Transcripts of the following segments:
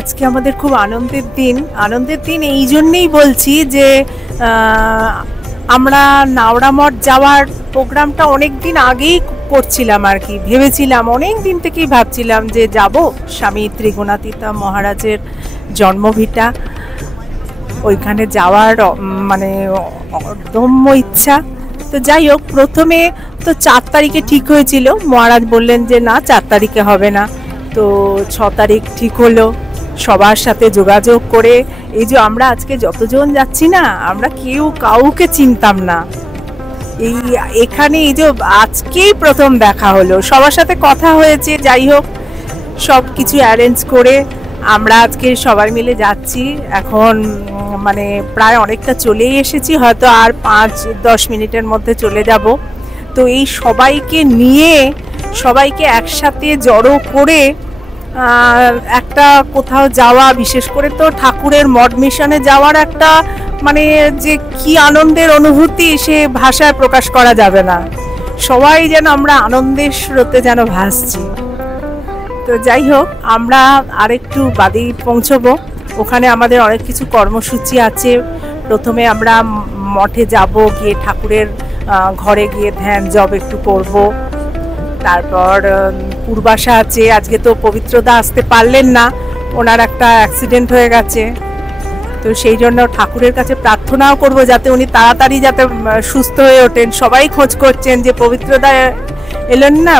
আজকে আমাদের খুব আনন্দের দিন এই জন্যই বলছি যে আমরা নাওড়া মঠ যাওয়ার প্রোগ্রামটা অনেক দিন আগেই করছিলাম আর কি, ভেবেছিলাম অনেক দিন থেকেই ভাবছিলাম যে যাব স্বামী ত্রিগুণাতীতা মহারাজের জন্মভিটা, ওইখানে যাওয়ার মানে অদম্য ইচ্ছা। তো যাই হোক, প্রথমে তো 4 তারিখে ঠিক হয়েছিল, মহারাজ বললেন যে না 4 তারিখে হবে না, তো 6 তারিখ ঠিক হলো। সবার সাথে যোগাযোগ করে এই যে আমরা আজকে যতজন যাচ্ছি না, আমরা কেউ কাউকে চিনতাম না, এখানে এই যে আজকেই প্রথম দেখা হলো, সবার সাথে কথা হয়েছে। যাই হোক, সব কিছু অ্যারেঞ্জ করে আমরা আজকে সবাই মিলে যাচ্ছি। এখন মানে প্রায় অনেকটা চলেই এসেছি, হয়তো আর 5-10 মিনিটের মধ্যে চলে যাব। তো এই সবাইকে নিয়ে, সবাইকে একসাথে জড়ো করে একটা কোথাও যাওয়া, বিশেষ করে তো ঠাকুরের মঠ মিশনে যাওয়ার একটা মানে যে কি আনন্দের অনুভূতি, সে ভাষায় প্রকাশ করা যাবে না। সবাই যেন আমরা আনন্দের স্রোতে যেন ভাসছি। তো যাই হোক, আমরা আরেকটু বাদেই পৌঁছবো, ওখানে আমাদের অনেক কিছু কর্মসূচি আছে। প্রথমে আমরা মঠে যাব, গিয়ে ঠাকুরের ঘরে গিয়ে ধ্যান জপ একটু করব। তারপর পূর্বাশা আছে, আজকে তো পবিত্রদা আসতে পারলেন না, ওনার একটা অ্যাক্সিডেন্ট হয়ে গেছে, তো সেই জন্য ঠাকুরের কাছে প্রার্থনাও করব যাতে উনি তাড়াতাড়ি যাতে সুস্থ হয়ে ওঠেন। সবাই খোঁজ করছেন যে পবিত্রদা এলেন না।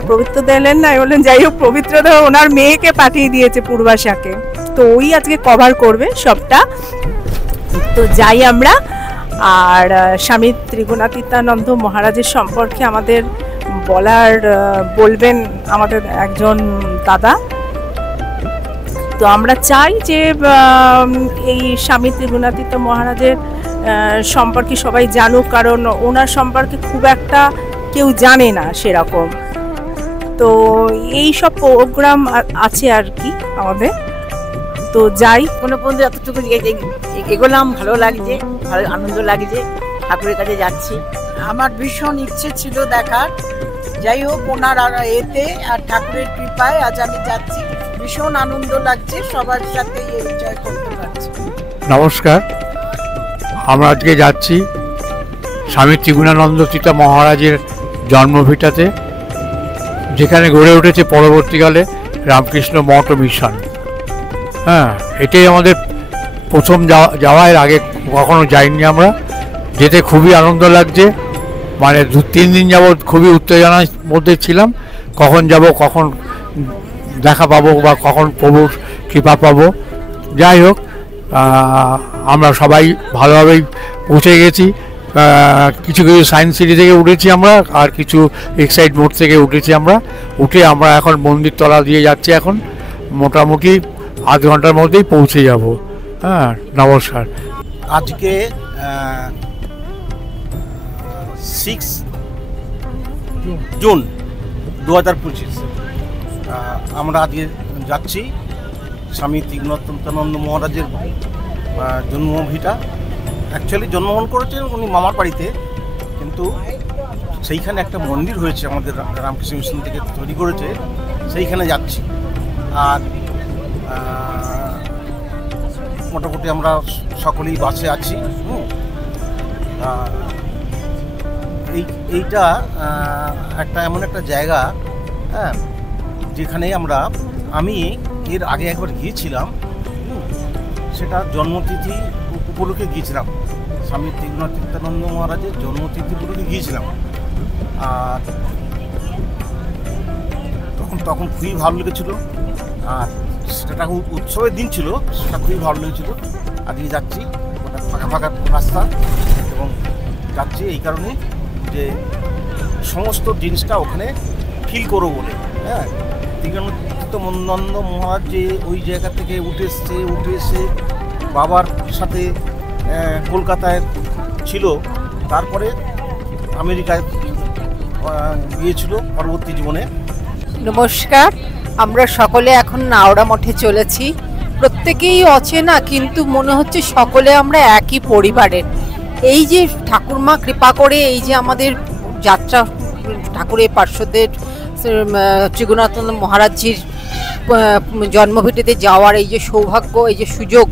বললেন যাই হোক, পবিত্রদা ওনার মেয়েকে পাঠিয়ে দিয়েছে পূর্বাশাকে, তো ওই আজকে কভার করবে সবটা। তো যাই আমরা। আর স্বামী ত্রিগুণাতীতানন্দ মহারাজের সম্পর্কে আমাদের বলবেন আমাদের একজন দাদা। তো আমরা চাই যে এই স্বামী ত্রিগুণাতীতা মহারাজের সম্পর্কে সবাই জানুক, কারণ ওনার সম্পর্কে খুব একটা কেউ জানে না সেরকম। তো এই সব প্রোগ্রাম আছে আর কি আমাদের। তো যাই, কোনো বন্ধু এতটুকু এগোলাম, ভালো লাগছে, ভালো আনন্দ লাগছে, ঠাকুরের কাছে যাচ্ছি। আমার ভীষণ ইচ্ছে ছিল দেখার, যাই হোক ওনার এতে আর ঠাকুরের কৃপায় আজ আমি যাচ্ছি, ভীষণ আনন্দ লাগছে, সবার সাথে এনজয় করতে পারছি। নমস্কার, আমরা আজকে যাচ্ছি স্বামী ত্রিগুণানন্দতীতা মহারাজের জন্মভিটাতে, যেখানে গড়ে উঠেছে পরবর্তীকালে রামকৃষ্ণ মঠ মিশন। হ্যাঁ, এটাই আমাদের প্রথম যাওয়া, এর আগে কখনো যাইনি আমরা, যেতে খুবই আনন্দ লাগছে। মানে 2-3 দিন যাবৎ খুবই উত্তেজনার মধ্যে ছিলাম, কখন যাব, কখন দেখা পাবো বা কখন প্রভুর কৃপা পাবো। যাই হোক, আমরা সবাই ভালোভাবেই পৌঁছে গেছি। কিছু কিছু সায়েন্স সিটি থেকে উঠেছি আমরা, আর কিছু এক্সাইড মোড় থেকে উঠেছি আমরা। উঠে আমরা এখন মন্দির তলা দিয়ে যাচ্ছি। এখন মোটামুটি আধ ঘন্টার মধ্যেই পৌঁছে যাব। হ্যাঁ, নমস্কার। আজকে 6 জুন 2025 আমরা আজকে যাচ্ছি স্বামী ত্রিগুণাতীতানন্দ মহারাজের জন্মভিটা। অ্যাকচুয়ালি জন্মগ্রহণ করেছেন উনি মামার বাড়িতে, কিন্তু সেইখানে একটা মন্দির হয়েছে আমাদের রামকৃষ্ণ মিশন থেকে তৈরি করেছে, সেইখানে যাচ্ছি। আর মোটামুটি আমরা সকলেই বাসে আছি। এইটা একটা এমন একটা জায়গা, হ্যাঁ, যেখানে আমি এর আগে একবার গিয়েছিলাম। সেটা জন্মতিথি উপলক্ষে গিয়েছিলাম, স্বামী ত্রিগুণাতীতানন্দ মহারাজের জন্মতিথি উপলক্ষে গিয়েছিলাম। আর তখন খুবই ভালো লেগেছিলো। আর সেটা উৎসবের দিন ছিল, সেটা খুবই ভালো লেগেছিলো। আজকে যাচ্ছি, ওটা ফাঁকা ফাঁকা রাস্তা, এবং যাচ্ছি এই কারণে যে সমস্ত জিনিসটা ওখানে ফিল করবো বলে। হ্যাঁ, ত্রিগুণাতীতানন্দ মহারাজ যে ওই জায়গা থেকে উঠে এসে বাবার সাথে কলকাতায় ছিল, তারপরে আমেরিকায় গিয়েছিল পরবর্তী জীবনে। নমস্কার, আমরা সকলে এখন নাওড়া মঠে চলেছি। প্রত্যেকেই অচেনা, কিন্তু মনে হচ্ছে সকলে আমরা একই পরিবারের। এই যে ঠাকুরমা কৃপা করে এই যে আমাদের যাত্রা, ঠাকুরের পার্শ্বদের ত্রিগুণাতীতানন্দ মহারাজজির জন্মভিটেতে যাওয়ার এই যে সৌভাগ্য, এই যে সুযোগ,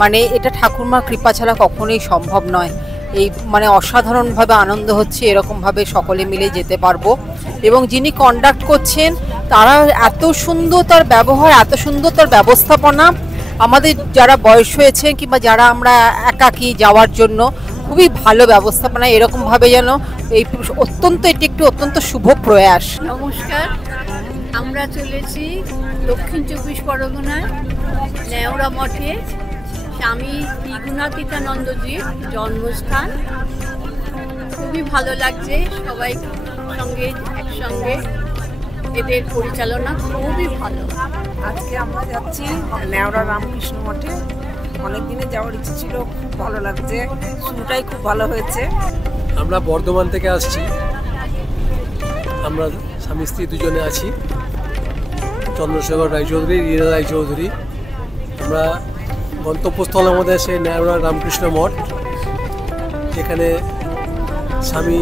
মানে এটা ঠাকুরমার কৃপা ছাড়া কখনোই সম্ভব নয়। এই মানে অসাধারণভাবে আনন্দ হচ্ছে, এরকমভাবে সকলে মিলে যেতে পারবো। এবং যিনি কন্ডাক্ট করছেন তারা এত সুন্দর তার ব্যবহার, এত সুন্দর তার ব্যবস্থাপনা। আমাদের যারা বয়স হয়েছে কিংবা যারা আমরা একাকী যাওয়ার জন্য খুবই ভালো ব্যবস্থাপনা। এরকমভাবে যেন এই এটি একটি অত্যন্ত শুভ প্রয়াস। নমস্কার, আমরা চলেছি দক্ষিণ 24 পরগনায় নেওড়া মঠে স্বামী ত্রিগুণাতীতানন্দজির জন্মস্থান। খুবই ভালো লাগছে, সবাই সঙ্গে একসঙ্গে, এদের পরিচালনা খুবই ভালো। আজকে আমরা যাচ্ছি নেওড়া রামকৃষ্ণ মঠে। অনেক দিনে যাওয়ার ইচ্ছে ছিল, খুব ভালো লাগছে, শুরুটাই খুব ভালো হয়েছে। আমরা বর্ধমান থেকে আসছি, আমরা স্বামী স্ত্রী দুজনে আছি, চন্দ্রশেখর রায়চৌধুরী, রীনা রায়চৌধুরী। আমরা গন্তব্যস্থল আমাদের সেই নেওড়া রামকৃষ্ণ মঠ, যেখানে স্বামী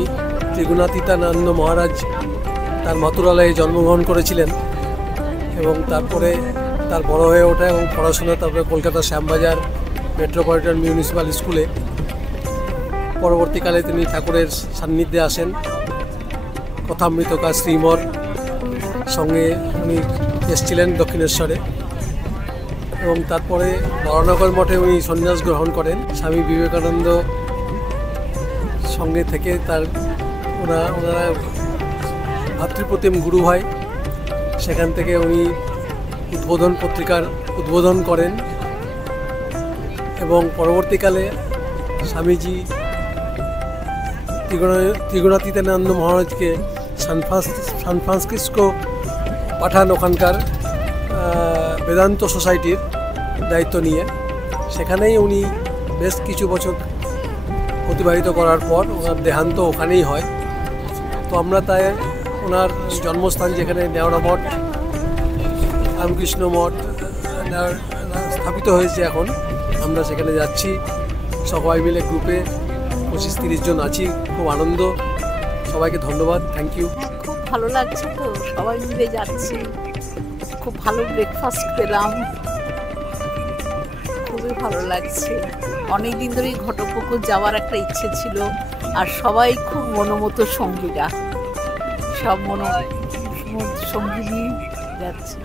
ত্রিগুণাতীতানন্দ মহারাজ তার মথুরালয়ে জন্মগ্রহণ করেছিলেন, এবং তারপরে তার বড় হয়ে ওঠা এবং পড়াশোনা তারপরে কলকাতা শ্যামবাজার মেট্রোপলিটন মিউনিসিপ্যাল স্কুলে। পরবর্তীকালে তিনি ঠাকুরের সান্নিধ্যে আসেন, কথামৃতকার শ্রীমর সঙ্গে উনি এসেছিলেন দক্ষিণেশ্বরে, এবং তারপরে বরানগর মঠে উনি সন্ন্যাস গ্রহণ করেন। স্বামী বিবেকানন্দ সঙ্গে থেকে ওনারা ভাতৃপ্রতিম গুরু হয়। সেখান থেকে উনি উদ্বোধন পত্রিকার উদ্বোধন করেন, এবং পরবর্তীকালে স্বামীজি ত্রিগুণাতীতানন্দ মহারাজকে সান ফ্রান্সিসকো পাঠান, ওখানকার বেদান্ত সোসাইটির দায়িত্ব নিয়ে। সেখানেই উনি বেশ কিছু বছর অতিবাহিত করার পর ওনার দেহান্ত ওখানেই হয়। তো আমরা তাই ওনার জন্মস্থান, যেখানে নেওড়া মঠ, রামকৃষ্ণ মঠ স্থাপিত হয়েছে এখন, আমরা সেখানে যাচ্ছি সবাই মিলে, গ্রুপে 25-30 জন আছি। খুব আনন্দ, সবাইকে ধন্যবাদ, থ্যাংক ইউ। খুব ভালো লাগছে, তো সবাই মিলে যাচ্ছি, খুব ভালো ব্রেকফাস্ট পেলাম, খুবই ভালো লাগছে। অনেক দিন ধরেই ঘটকপুকুর যাওয়ার একটা ইচ্ছে ছিল, আর সবাই খুব মনোমতো সঙ্গীরা, সব সঙ্গী নিয়ে যাচ্ছে।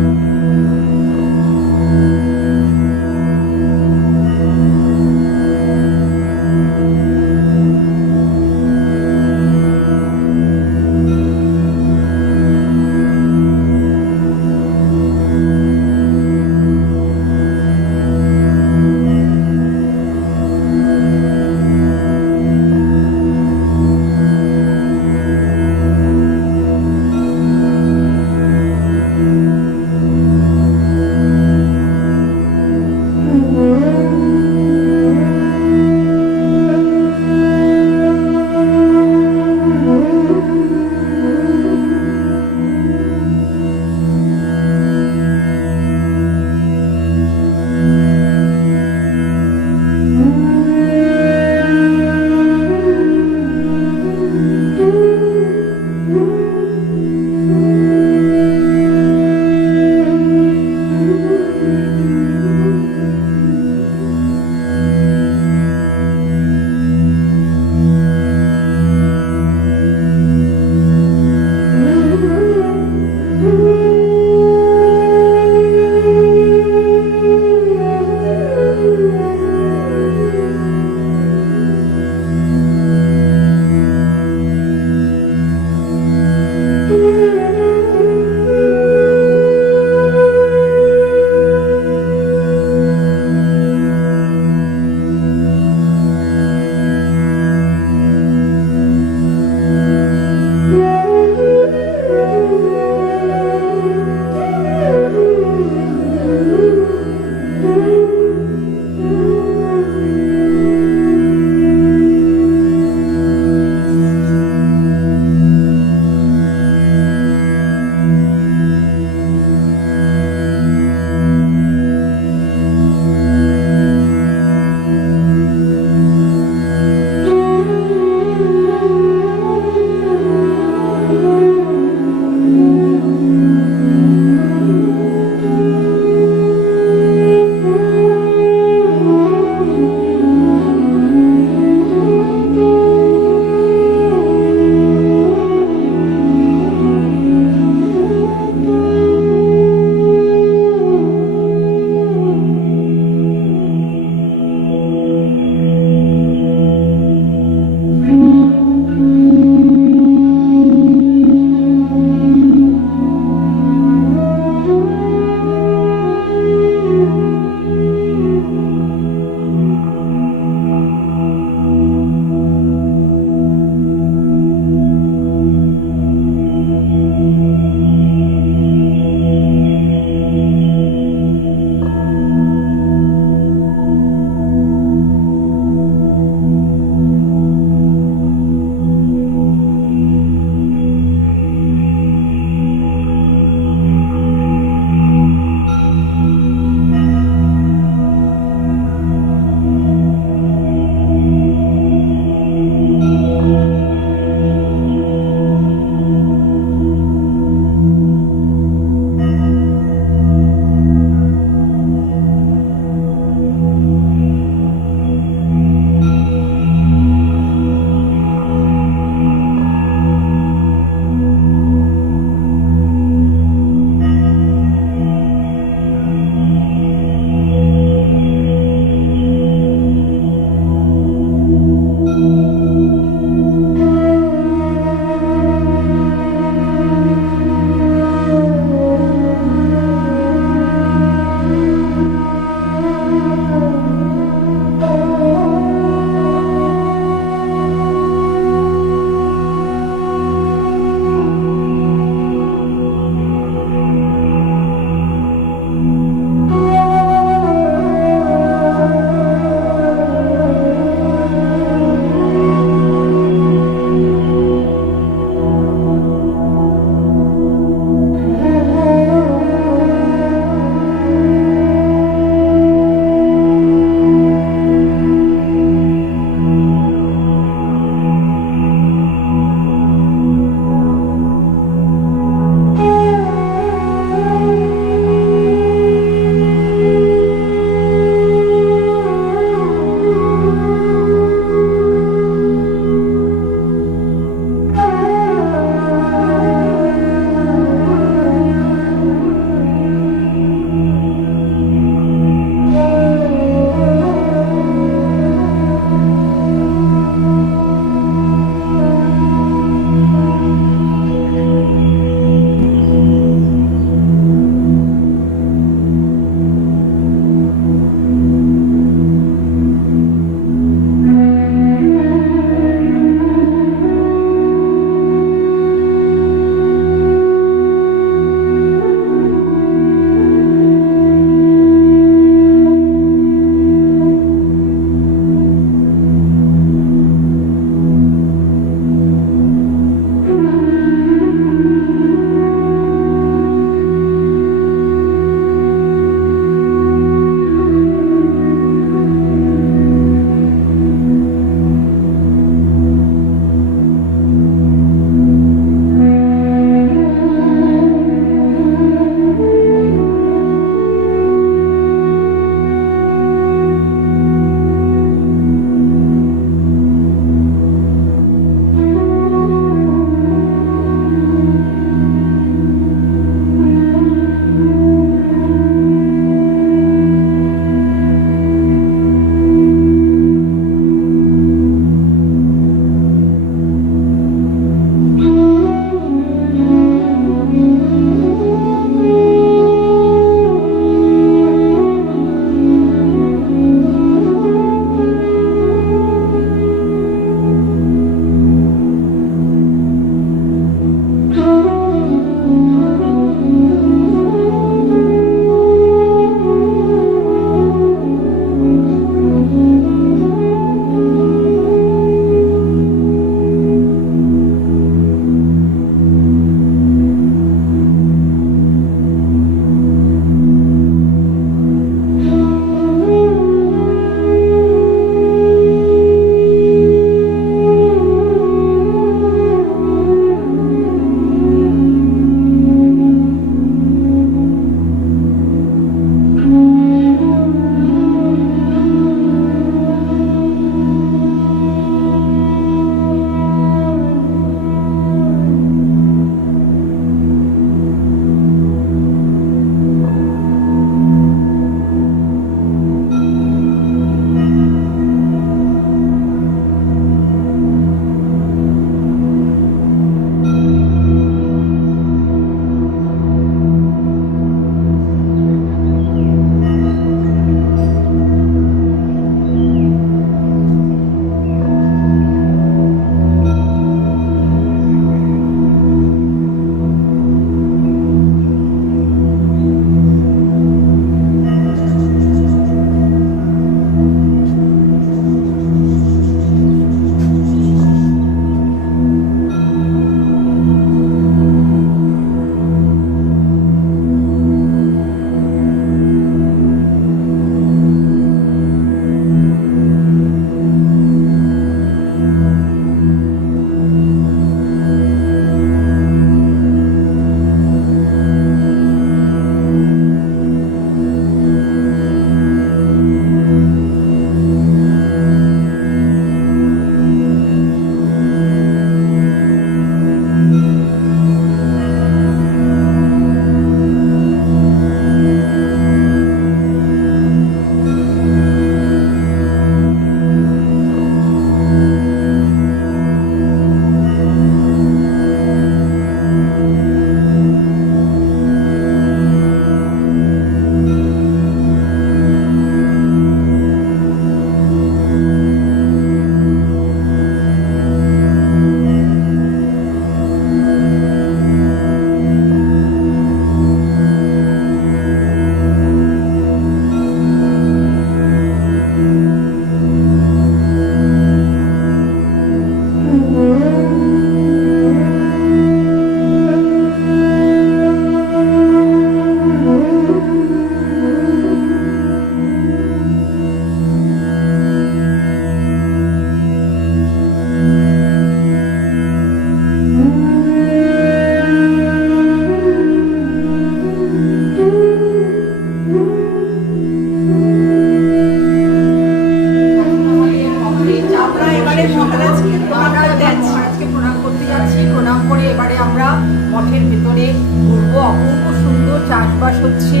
মঠের ভেতরে ঘুরবো। অপূর্ব সুন্দর চাষবাস হচ্ছে,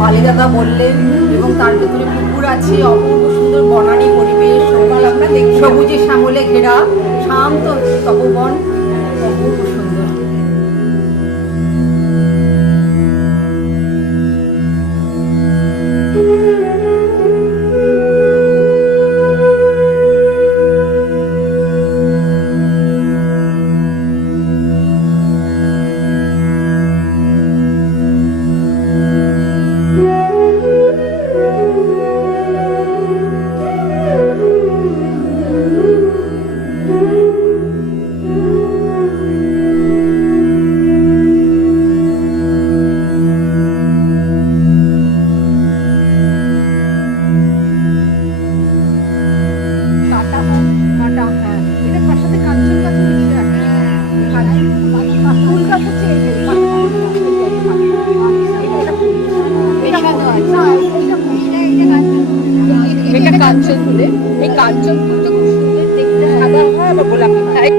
মালিদাদা বললেন, এবং তার ভেতরে পুকুর আছে, অপূর্ব সুন্দর বনানী পরিবেশ, সবুজে শ্যামলে ঘেরা শান্ত তপবন, অপূর্ব সুন্দর। এটা কাঞ্চন ফুলে, এই কাঞ্চন ফুল তো খুব সুন্দর দেখতে, সাদা হয় বা গোলাপি হয়।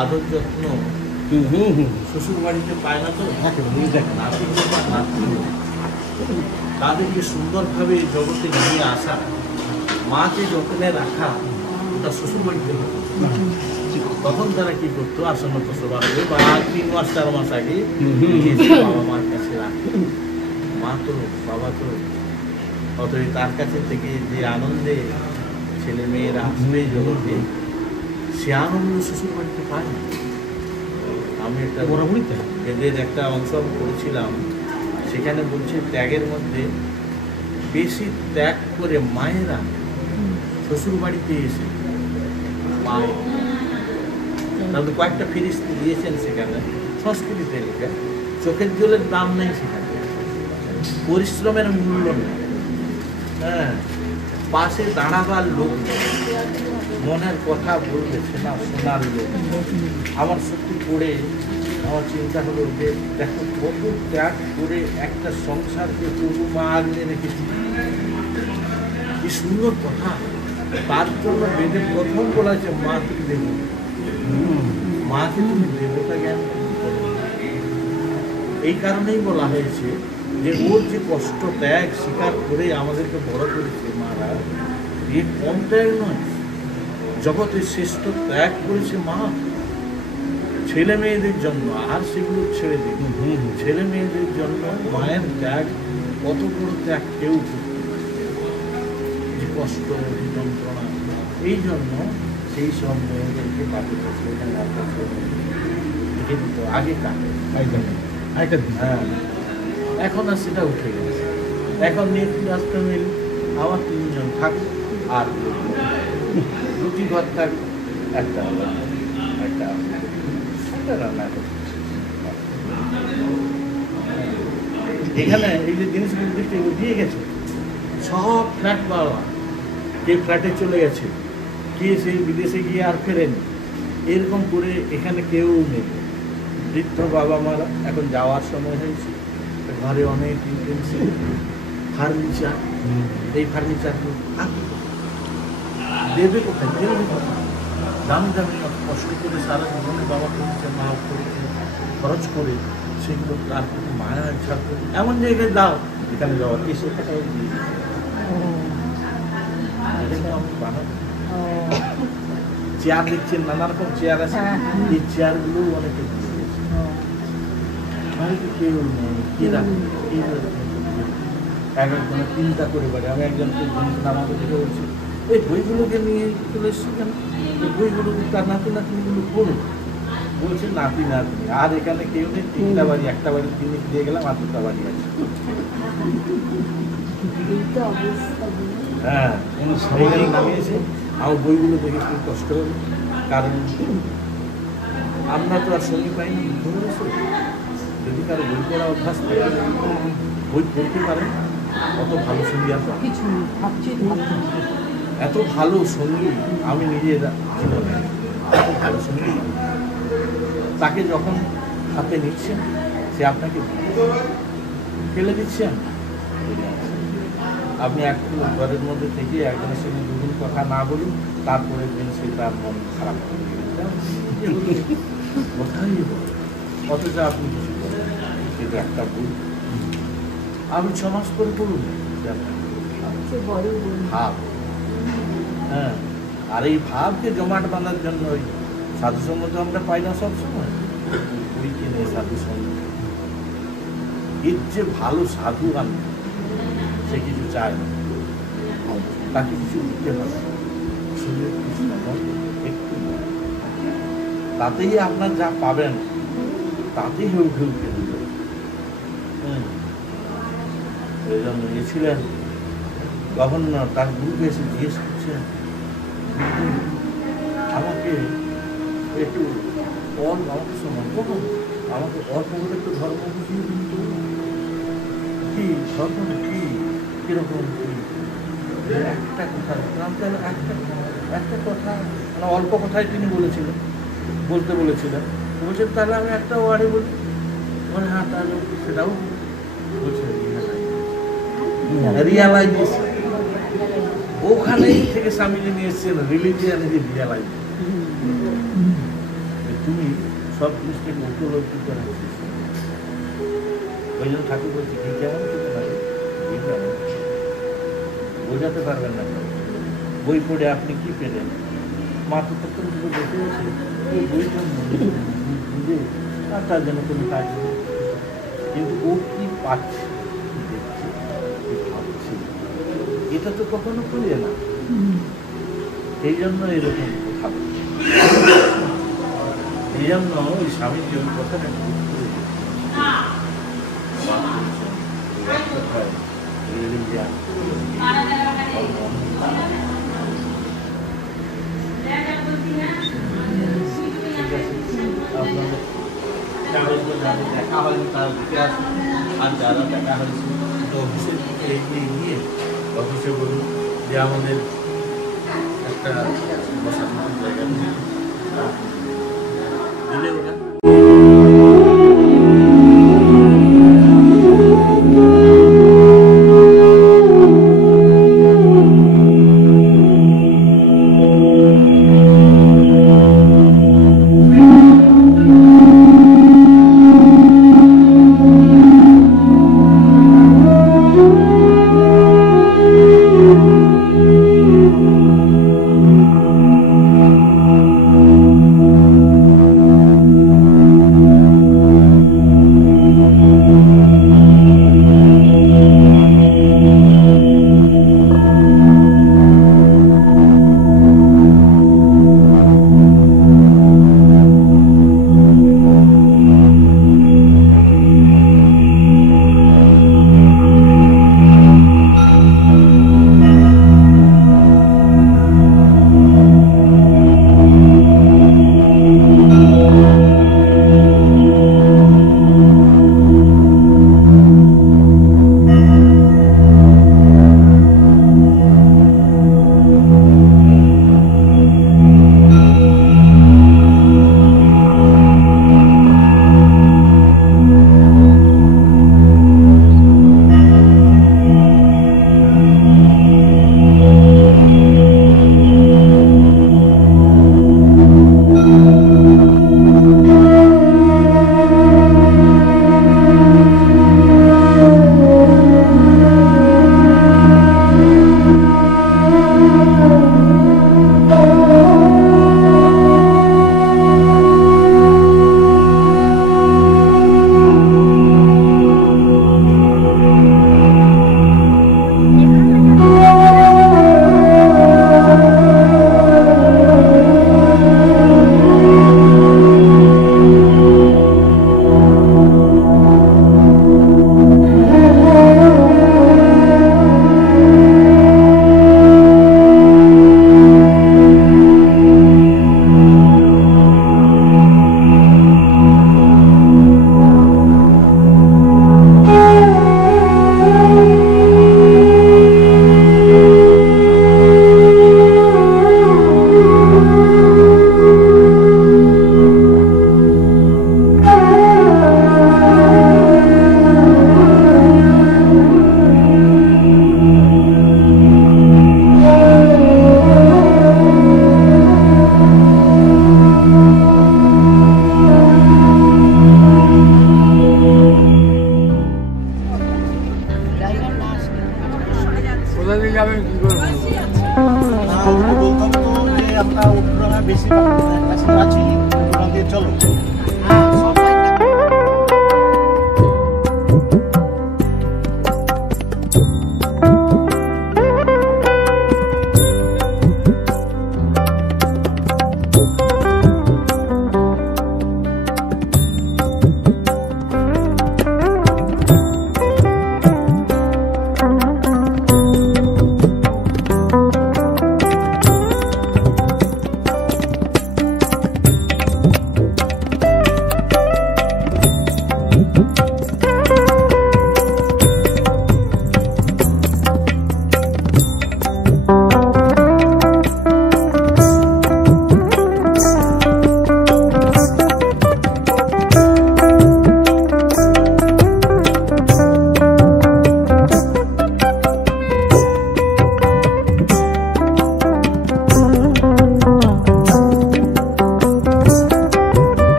আদর যত্ন শ্বশুর বাড়িতে পায় না তো, তাদেরকে সুন্দরভাবে এই জগতে নিয়ে আসা, মাকে যত্নে রাখা, ওটা শ্বশুর বাড়িতে হতো। তখন তারা কি করতো, আসন্ন প্রসব হবে বা 3 মাস 4 মাস আগে বাবা মার কাছে রাখতো। মা তো বাবা তো অতই তার কাছে থেকে যে আনন্দে ছেলে মেয়েরা আসবে জগতে, সে আনন্দ শ্বশুর বাড়িতে পায় না। আমি একটা এদের একটা অংশ করেছিলাম, সেখানে বলছে ত্যাগের মধ্যে বেশি ত্যাগ করে মায়েরা শ্বশুর বাড়িতে এসে পায়। তাহলে কয়েকটা ফিরিস্তি দিয়েছেন সেখানে, সংস্কৃতিতে লেখা, চোখের জলের দাম নেই সেখানে, পরিশ্রমের মূল্য নেই। হ্যাঁ, পাশে দাঁড়াবার লোক, মনের কথা বলবে সেটা শোনার লোক। আমার সত্যি পড়ে আমার চিন্তা হলো যে দেখো কত ত্যাগ করে একটা সংসারকে তবু মা আগলে রেখেছি, কি সুন্দর কথা। তার জন্য বেদের প্রথম বলা আছে মা তুমি দেব, মাকে তুমি দেবতা জ্ঞান। এই কারণেই বলা হয়েছে যে ওর যে কষ্ট ত্যাগ স্বীকার করে আমাদেরকে বড় করেছে মারা, এ কম ত্যাগ নয়, জগতের শ্রেষ্ঠ ত্যাগ করেছে মা ছেলে মেয়েদের জন্য। আর সেগুলো ছেড়ে দিন, ছেলে মেয়েদের জন্য মায়ের ত্যাগ, কত বড় ত্যাগ কেউ করতে পারে, যে কষ্ট যন্ত্রণা। এই জন্য সেই সব মেয়েদেরকে বাপের কাছে মার কাছে দেখে দিত আগে কাটে। হ্যাঁ, এখন আর সেটা উঠে গেছে। এখন নিউক্লিয়াস ফ্যামিলি আমার 3 জন থাকুক আর রুটি ভাত থাকুক, একটা রান্না করতে। এখানে এই যে জিনিসগুলো দেখতে দিয়ে গেছে, সব ফ্ল্যাট পাওয়া, কে ফ্ল্যাটে চলে গেছে, কে সেই বিদেশে গিয়ে আর ফেরেনি, এরকম করে এখানে কেউ নেই। বৃদ্ধ বাবা মারা এখন যাওয়ার সময় হয়েছে, ঘরে অনেক ইউটেন্সিল, ফার্নিচার, এই ফার্নিচারগুলো দেবে কোথায়, দেবে কোথায়? দামি দামি কষ্ট করে সারা জীবনে বাবা করেছে, মা করেছে, খরচ করে সেগুলো তার প্রতি মায়া ইচ্ছা করে এমন জায়গায় দাও এখানে যাওয়ার 300 টাকাও দিয়ে চেয়ার দেখছেন, নানা রকম চেয়ার আছে, এই চেয়ারগুলো অনেকে দিয়ে গেছে। অনেকে কেউ নেই, কে রাখবে, কে এক একজনের 3টা করে বাড়ি। আমি একজনকে আমাকে দেখে বলছি, এই বইগুলোকে নিয়ে চলে এসছি কেন, এই বইগুলো তার নাতি নাতনিগুলো পড়ুন। বলছে নাতি নাতনি আর এখানে কেউ নেই, 3টা বাড়ি, একটা বাড়ি কিনে দিয়ে গেলাম আর 2টা বাড়ি আছে। হ্যাঁ, এইখানে নামিয়েছে। আমার বইগুলো দেখে খুব কষ্ট হবে, কারণ আমরা তো আর সঙ্গী পাই না। যদি কারো বই পড়া অভ্যাস থাকে, বই পড়তে পারে, কত ভালো সঙ্গী আছে। এত ভালো সঙ্গী আমি নিজে জীবনে, এত ভালো সঙ্গী। তাকে যখন হাতে নিচ্ছেন, সে আপনাকে ফেলে দিচ্ছেন। আপনি একটু ঘরের মধ্যে থেকে একজনের সঙ্গে 2 দিন কথা না বলুন, তারপরে দিন সে তার মন খারাপ করে কোথায় অথচ আপনি কিছু করেন। এটা একটা ভুল। আমি 6 মাস করে বলুন ভাব, হ্যাঁ, আর এই ভাবকে জমাট বাঁধার জন্য ওই সাধু সঙ্গ তো আমরা পাই না সবসময়, ওই কিনে সাধু সঙ্গ। এর যে ভালো সাধু আনবে, সে কিছু চায় না, তাকে কিছু দিতে হবে, একটু তাতেই আপনার যা পাবেন তাতেই উঠে উঠে দিতে। এই জন্য গেছিলেন গভর্নর, তার গ্রুপে এসে জিজ্ঞেস করছেন, আমাকে একটু আমাকে সময় কখন আমাকে অল্প করে একটু ধর্ম বুঝিয়ে কিন্তু কি ধর্ম কি কিরকম কি একটা কথা একটা কথা মানে অল্প কথাই তিনি বলতে বলেছিলেন। বলছেন তাহলে আমি একটা ওয়ার্ডে বলি, মানে হ্যাঁ তাহলে সেটাও বলছে রিয়ালাইজেশন। ওখানেই থেকে স্বামীজি নিয়ে এসছেন রিলিজিয়ান ইজ রিয়ালাইজেশন। তুমি সব জিনিসটাকে উপলব্ধি করে ওই জন্য ঠাকুর বলছি কি কেমন করতে পারে, বোঝাতে পারবেন না। বই পড়ে আপনি কি পেলেন, মাথা তখন থেকে বসে আছে ওই বইটা বুঝে আর তার জন্য কোনো কাজ নেই, কিন্তু ও কি পাচ্ছে, কি দেখছে, কি ভাবছে, এটা তো কখনো খুলে না। এই জন্য এরকম কথা বলছে। এই জন্য ওই স্বামীজি ওই কথাটা ঠিক করে দেখা হয়নি তার দিকে আসুন, আর যারা দেখা হয়েছে অফিসের দিকে এগিয়ে গিয়ে অফিসে বলুন যে আমাদের একটা বসার মতো জায়গা দিলে ওরা আছি চলো।